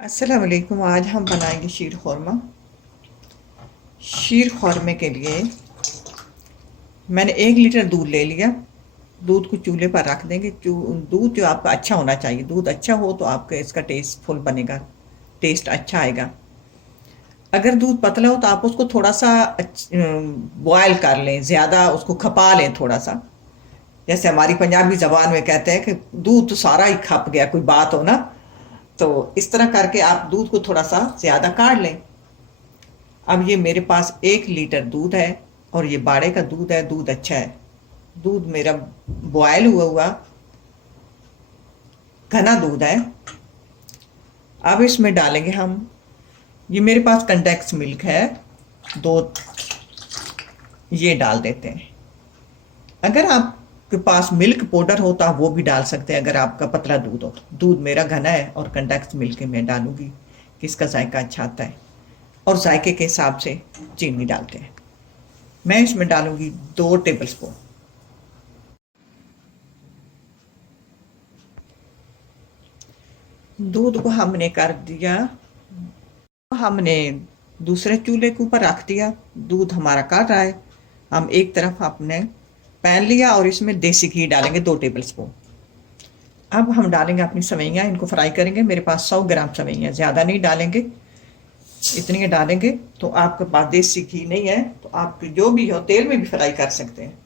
अस्सलाम वालेकुम। आज हम बनाएंगे शीर खुरमा। शीर खुरमे के लिए मैंने 1 लीटर दूध ले लिया। दूध को चूल्हे पर रख देंगे। दूध जो आपका अच्छा होना चाहिए। दूध अच्छा हो तो आपका इसका टेस्ट फुल बनेगा, टेस्ट अच्छा आएगा। अगर दूध पतला हो तो आप उसको थोड़ा सा बॉयल कर लें, ज़्यादा उसको खपा लें थोड़ा सा। जैसे हमारी पंजाबी जबान में कहते हैं कि दूध तो सारा ही खप गया, कोई बात हो ना। तो इस तरह करके आप दूध को थोड़ा सा ज़्यादा काढ़ लें। अब ये मेरे पास 1 लीटर दूध है और ये बाड़े का दूध है, दूध अच्छा है। दूध मेरा बॉयल हुआ हुआ घना दूध है। अब इसमें डालेंगे हम, ये मेरे पास कंडेंस मिल्क है, दो, ये डाल देते हैं। अगर आपके पास मिल्क पाउडर हो तो आप वो भी डाल सकते हैं, अगर आपका पतला दूध हो तो। दूध मेरा घना है और कंडेंस मिल्क मैं डालूंगी कि इसका जायका अच्छा आता है। और जायके के हिसाब से चीनी डालते हैं। मैं इसमें डालूंगी 2 टेबल स्पून। दूध को हमने कर दिया, हमने दूसरे चूल्हे के ऊपर रख दिया। दूध हमारा काट रहा है। हम एक तरफ आपने पैन लिया और इसमें देसी घी डालेंगे 2 टेबल स्पून। अब हम डालेंगे अपनी सवैयाँ, इनको फ्राई करेंगे। मेरे पास 100 ग्राम सवैयाँ, ज़्यादा नहीं डालेंगे, इतनी डालेंगे। तो आपके पास देसी घी नहीं है तो आप जो भी हो तेल में भी फ्राई कर सकते हैं।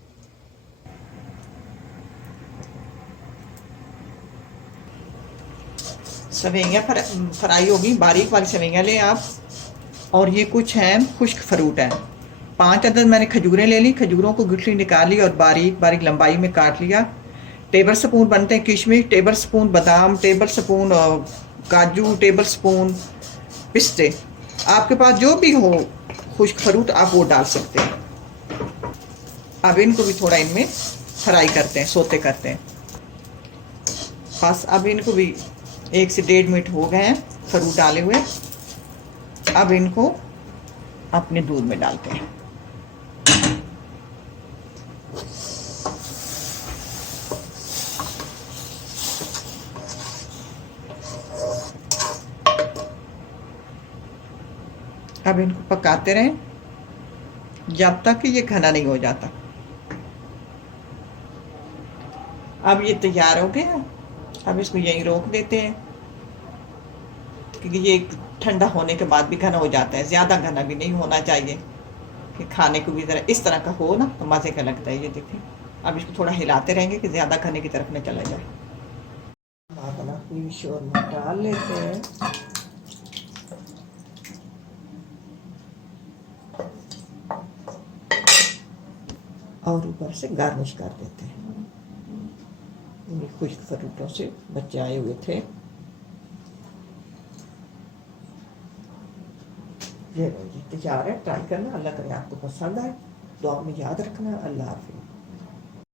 सवैयाँ फ्राई होगी, बारीक वाली सवैयाँ लें आप। और ये कुछ हैं खुश्क फ्रूट हैं। 5 अदद मैंने खजूरें ले ली, खजूरों को गुठली निकाल ली और बारीक बारीक लंबाई में काट लिया। टेबल स्पून बनते हैं किशमिश, टेबल स्पून बादाम, टेबल स्पून काजू, टेबल स्पून पिस्ते। आपके पास जो भी हो खुश्क फ्रूट आप वो डाल सकते हैं। अब इनको भी थोड़ा इनमें फ्राई करते हैं, सोते करते हैं। बस अब इनको भी 1 से 1.5 मिनट हो गए हैं फ्रूट डाले हुए। अब इनको अपने दूध में डालते हैं। अब इनको पकाते रहें जब तक कि ये घना नहीं हो जाता। अब ये तैयार हो गया। अब इसको यहीं रोक देते हैं क्योंकि ये ठंडा होने के बाद भी घना हो जाता है। ज़्यादा घना भी नहीं होना चाहिए कि खाने को भी ज़रा इस तरह का हो ना तो मज़े का लगता है। ये देखिए, अब इसको थोड़ा हिलाते रहेंगे कि ज़्यादा घने की तरफ न चला जाए। शोरमा डाल लेते हैं और ऊपर से गार्निश कर देते हैं। खुश्क फ्रूटों से बच्चे आए हुए थे। ये तैयार है, ट्राई करना। अल्लाह करे आपको पसंद आए। दुआ में याद रखना। अल्लाह हाफिज़।